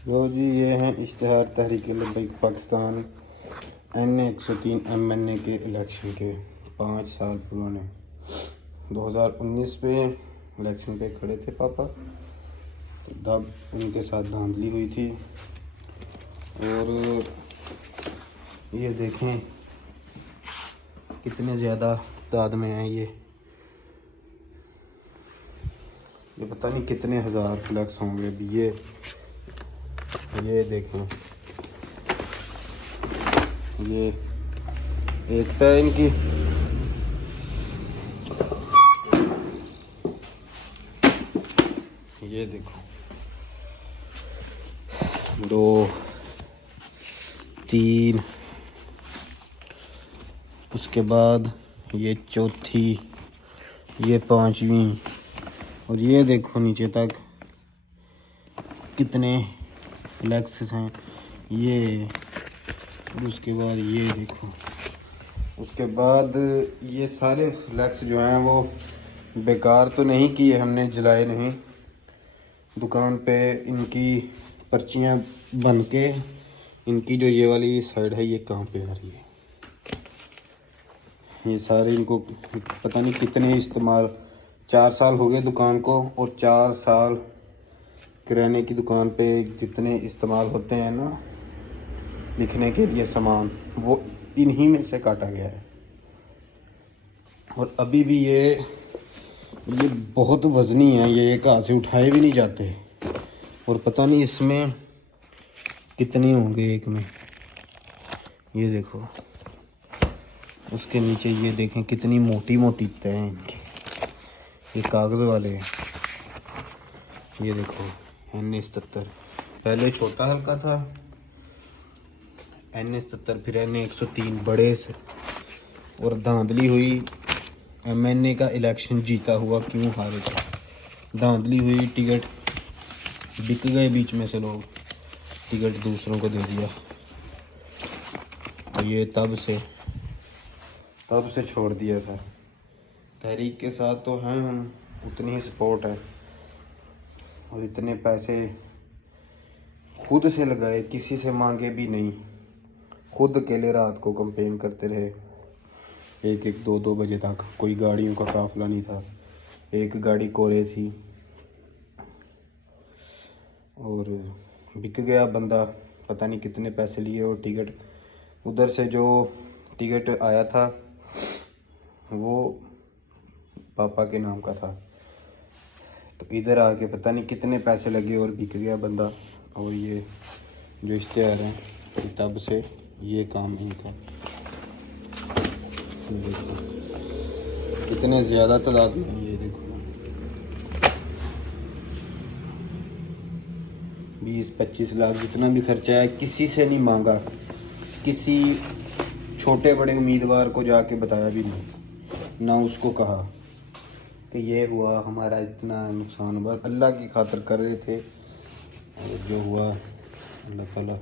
लो जी, ये हैं इश्तिहार तहरीक लब्बैक पाकिस्तान N103 MNA के इलेक्शन के 5 साल पुराने। 2019 में इलेक्शन पे खड़े थे पापा, तब उनके साथ धांधली हुई थी। और ये देखें कितने ज़्यादा तादाद में हैं। ये पता नहीं कितने हज़ार फ्लैक्स होंगे अभी। ये देखें, ये एकता है इनकी। ये देखो, 2 3, उसके बाद ये चौथी, ये 5वीं, और ये देखो नीचे तक कितने फ्लैक्स हैं। ये और उसके बाद ये देखो, उसके बाद ये सारे फ्लैक्स जो हैं वो बेकार तो नहीं किए हमने, जलाए नहीं। दुकान पे इनकी पर्चियाँ बन के, इनकी जो ये वाली साइड है ये कहाँ पे आ रही है। ये सारे इनको पता नहीं कितने इस्तेमाल, 4 साल हो गए दुकान को, और 4 साल किराने की दुकान पे जितने इस्तेमाल होते हैं ना लिखने के लिए सामान, वो इन्हीं में से काटा गया है। और अभी भी ये बहुत वज़नी है, ये एक हाथ से उठाए भी नहीं जाते। और पता नहीं इसमें कितने होंगे एक में। ये देखो, उसके नीचे ये देखें कितनी मोटी मोटी तय हैं इनकी, ये कागज़ वाले हैं। ये देखो N77, पहले छोटा हल्का था N77, फिर N103 बड़े से। और धांधली हुई, MNA का इलेक्शन जीता हुआ क्यों हारे थे। धांधली हुई, टिकट बिक गए बीच में से, लोग टिकट दूसरों को दे दिया। और ये तब से छोड़ दिया था। तहरीक के साथ तो हैं हम, उतनी ही सपोर्ट है। और इतने पैसे खुद से लगाए, किसी से मांगे भी नहीं। खुद अकेले रात को कंपेन करते रहे, 1-1, 2-2 बजे तक। कोई गाड़ियों का काफिला नहीं था, एक गाड़ी कोरे थी। और बिक गया बंदा, पता नहीं कितने पैसे लिए। और टिकट उधर से जो टिकट आया था वो पापा के नाम का था, तो इधर आके पता नहीं कितने पैसे लगे और बिक गया बंदा। और ये जो इश्तेहार हैं तब से ये काम इनका। देखो कितने ज़्यादा तादाद में है। ये देखो 20-25 लाख जितना भी खर्चा है, किसी से नहीं मांगा, किसी छोटे बड़े उम्मीदवार को जाके बताया भी नहीं, ना उसको कहा कि ये हुआ हमारा इतना नुकसान। बस अल्लाह की खातिर कर रहे थे, और जो हुआ अल्लाह ताला